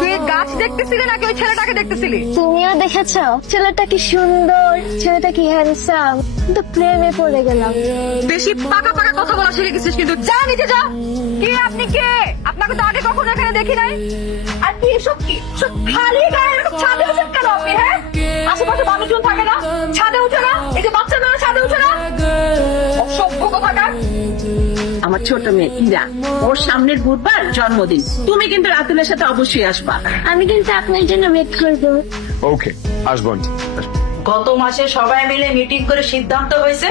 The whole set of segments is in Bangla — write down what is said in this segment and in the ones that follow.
তুই গাছ দেখতেছিলি নাকি ওই ছেলেটাকে দেখতেছিলি? তুমিও দেখেছো ছেলেটা কি সুন্দর, ছেলেটা কি হ্যান্ডসাম, কিন্তু প্রেমে পড়ে গেলাম। বেশি পাকা পাকা কথা বলা শিখে গেছিস কিন্তু। যা নিচে যা। কে আপনি? কে আপনাকে তো আগে কখনো এখানে দেখি নাই। আর কি এসব কি সব খালি গায়ে এরকম ছাদে উঠেন কেন আপনি? হ্যাঁ, আশেপাশে মানুষজন থাকে না, ছাদে উঠে না? এই যে বাচ্চা মেয়েরা ছাদে উঠে না? অসভ্য কথাটা। আমার ছোট মেয়ে ইরা, ওর সামনের বুধবার জন্মদিন। তুমি কিন্তু রাতুলের সাথে অবশ্যই আসবা। আমি কিন্তু আপনার জন্য ওয়েট করবো। ওকে, আসবো আন্টি। গত মাসে সবাই মিলে মিটিং করে সিদ্ধান্ত হয়েছে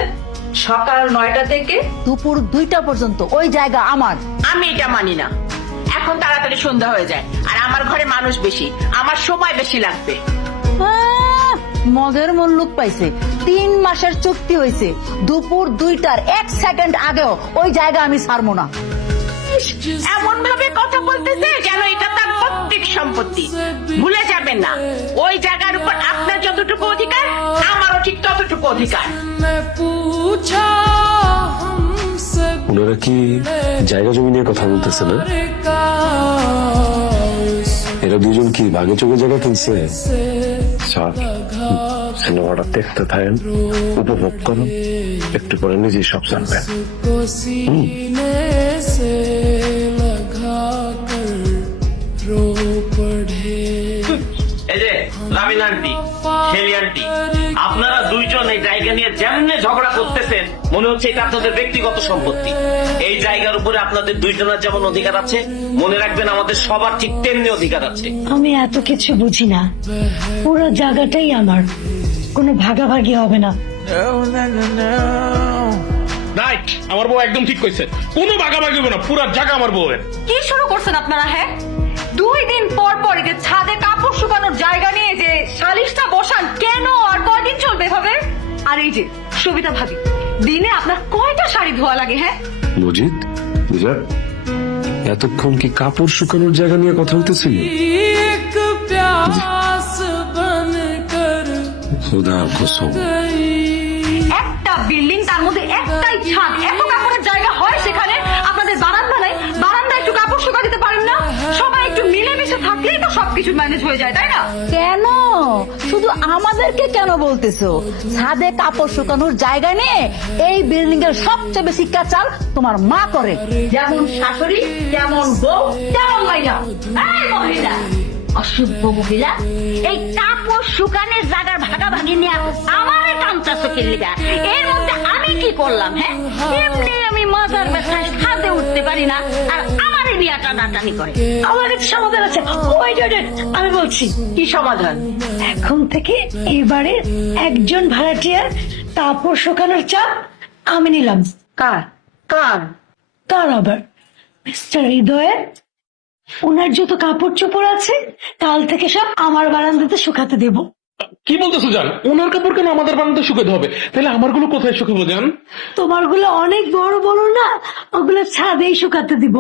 সকাল 9টা থেকে দুপুর 2টা পর্যন্ত ওই জায়গা আমার। আমি এটা মানি না। এখন তাড়াতাড়ি সন্ধ্যা হয়ে যায়, আর আমার ঘরে মানুষ বেশি, আমার সময় বেশি লাগবে। মদের মূল্য পাইছে। 3 মাসের চুক্তি হয়েছে, দুপুর 2টার 1 সেকেন্ড আগেও ওই জায়গা আমি ছাড়বো না। এমন ভাবে কথা বলতেছে যেন এটা তার পৈতৃক সম্পত্তি। ভুলে যাবেন না, ওই জায়গার উপর আপনার যতটুকু অধিকার, আমারও ঠিক ততটুকু অধিকার। ওনারা কি জায়গা জমি নিয়ে কথা বলতেছে না? এরা দুজন কি ভাগে চোখে জায়গা কিনছে? স্যার, সিনেমাটা দেখতে থাকেন, উপভোগ করুন, একটু পরে নিজেই সব জানবেন। এই যে লামিন আন্টি, শেলি আন্টি, আপনারা দুইজন এই জায়গা নিয়ে যেমনে ঝগড়া করতেছেন, মনে হচ্ছে এটা আপনাদের ব্যক্তিগত সম্পত্তি। এই জায়গার উপরে আপনাদের দুইজনের যেমন অধিকার আছে, মনে রাখবেন আমাদের সবার ঠিক তেমনি অধিকার আছে। আমি এত কিছু বুঝি না, পুরো জায়গাটাই আমার, কোনো ভাগাভাগি হবে না। রাইট, আমার বউ একদম ঠিক কইছে, কোনো ভাগাভাগি হবে না, পুরো জায়গা আমার বউয়ের। কি শুরু করছেন আপনারা? হ্যাঁ, 2 দিন পর পর যে ছাদে কাপড় শুকানোর জায়গা নিয়ে যে সালিশটা বসান কেন? আর কয়দিন চলবে এভাবে? আর এই যে সবিতা ভাবি, দিনে আপনার কয়টা শাড়ি ধোয়া লাগে? হ্যাঁ, মজিদ, বুঝা, এতক্ষণ কি কাপড় শুকানোর জায়গা নিয়ে কথা হইতেছিল? খোদা কসম, একটা বিল্ডিং, তার মধ্যে একটাই ছাদ, এত কাপড়ের জায়গা হয় সেখানে? আপনাদের বারান্দা নাই? বারান্দা একটু কাপড় শুকা দিতে পারেন না? সবাই একটু মিলেমিশে থাকলেই তো সবকিছু ম্যানেজ হয়ে যায়, তাই না? কেন শুধু আমাদেরকে কেন বলতেছো? ছাদে কাপড় শুকানোর জায়গা নিয়ে এই বিল্ডিং এর সবচেয়ে বেশি কাচাল তোমার মা করে। যেমন শাশুড়ি, তেমন বউ, তেমন মাইয়া। এই মহিলা, অসভ্য মহিলা, এই কাপড় শুকানোর জায়গার ভাগাভাগি নিয়ে আমার কামচাছো খেলিকা। এর মধ্যে আমি কি করলাম? হ্যাঁ, এমনি আমি মাথার ব্যথায় ছাদে উঠতে পারি না, আর আমারই নিয়ে টানাটানি করে। আমার কাছে সমাধান আছে, ওয়েট ওয়েট, আমি বলছি। কি সমাধান? এখন থেকে এবারে একজন ভাড়াটিয়ার কাপড় শুকানোর চাপ আমি নিলাম। কার কার? কার আবার? মিস্টার হৃদয়ের। ওনার যত কাপড় চোপড় আছে কাল থেকে সব আমার বারান্দাতে শুকাতে দেব। কি বলতেছো জান? ওনার কাপড় কেন আমাদের বানাতে শুকাতে হবে? তাহলে আমারগুলো কোথায় শুকাবো জান? তোমারগুলো অনেক বড় বড় না, ওগুলো ছাদেই শুকাতে দিব।